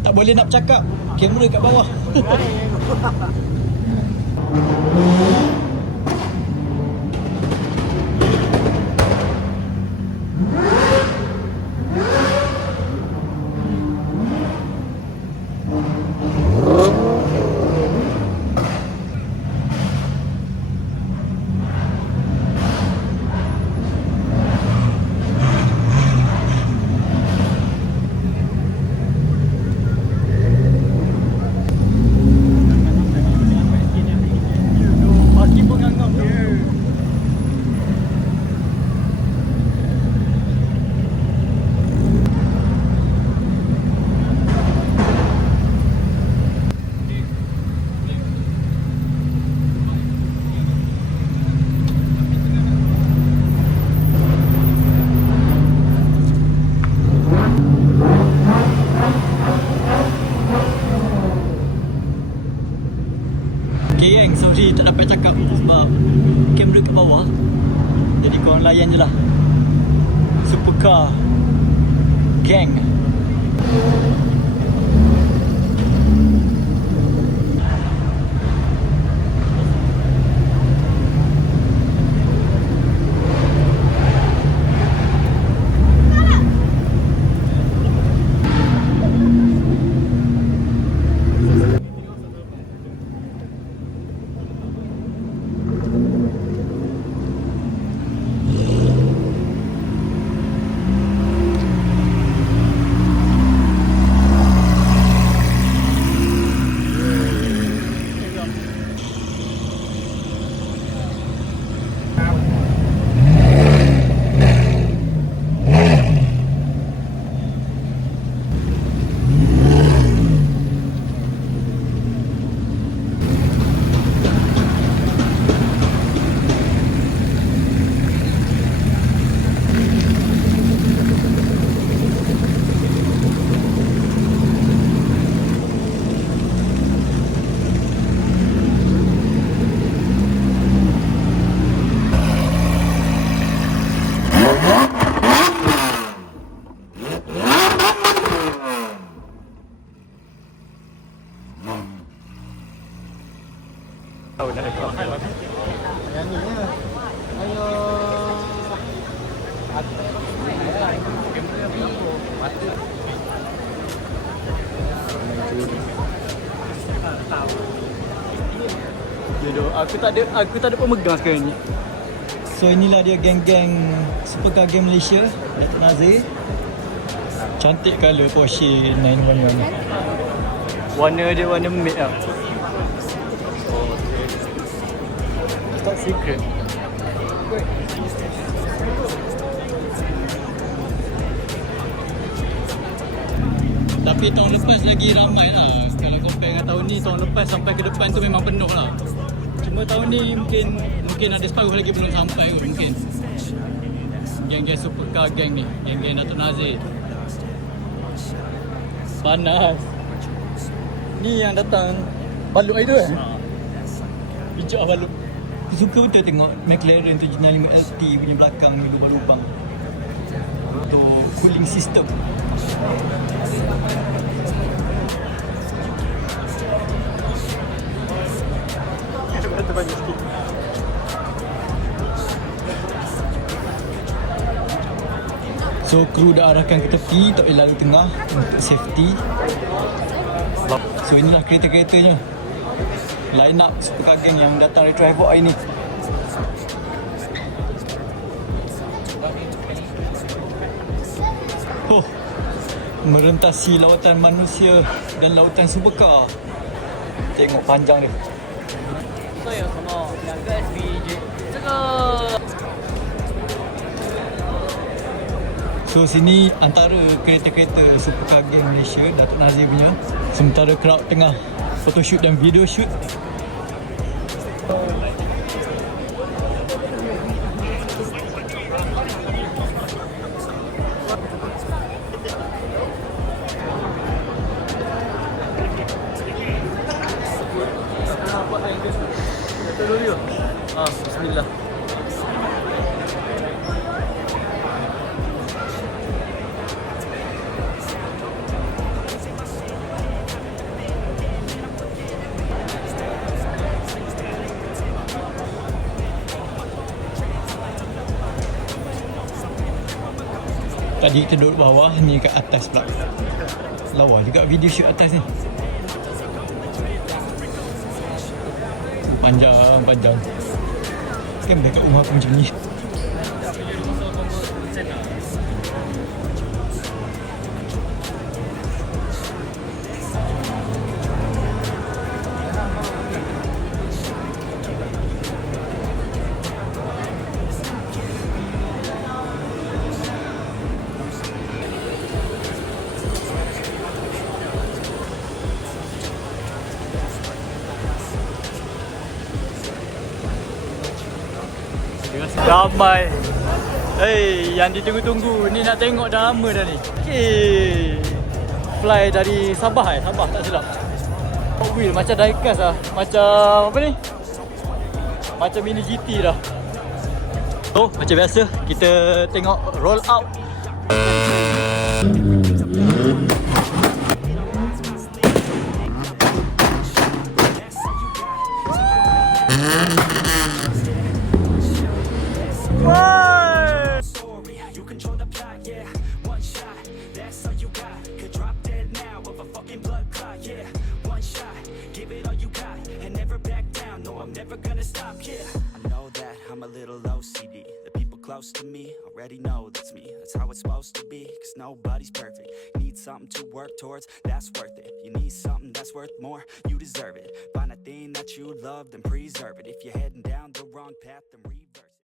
Tak boleh nak bercakap, kamera kat bawah. Okay gang, sorry tak dapat cakap sebab kamera kat bawah. Jadi korang layan je lah. Supercar Gang. Yang ni ya. Ayo. Aku tak ada pemegang sekarang ni. So inilah dia geng-geng Supercar Game Malaysia, Datuk Nazir. Cantik colour Porsche 911. Warna dia warna matte lah. Top secret. Tapi tahun lepas lagi ramai lah. Kalau compare dengan tahun ni, tahun lepas sampai ke depan tu memang penuh lah. Cuma tahun ni mungkin ada separuh lagi belum sampai kot mungkin. Geng-geng Supercar geng ni, geng-geng Datuk Nazir. Panas. Ni yang datang balut air tu Bijak balut. Aku suka betul tengok McLaren 765 LT punya belakang ni lubang-lubang. Untuk cooling system. Banyak sikit. So kru dah arahkan ke tepi, tak boleh lalu tengah untuk safety. So inilah kereta-keretanya. Line up Supercar Gang yang datang dari Trivok hari ni. Oh, merentasi lautan manusia dan lautan supercar. Tengok panjang dia. 这有什么2个 SVJ， 这个 So sini antara kereta-kereta Supercar Game Malaysia, Datuk Nazir punya. Sementara crowd tengah photoshoot dan video shoot. Bismillah. Tadi kita duduk bawah, ni kat atas pula. Lawa juga video shoot atas ni. Panjang. Kan dekat rumah aku macam ni. Ramai. Yang ditunggu-tunggu ni nak tengok dah lama dah ni. Fly dari Sabah Sabah tak silap. Wheel macam diecast lah. Macam apa ni? Macam mini GT dah. So macam biasa kita tengok roll out. Close to me, already know that's me. That's how it's supposed to be, cause nobody's perfect. Need something to work towards, that's worth it. You need something that's worth more, you deserve it. Find a thing that you love, then preserve it. If you're heading down the wrong path, then reverse.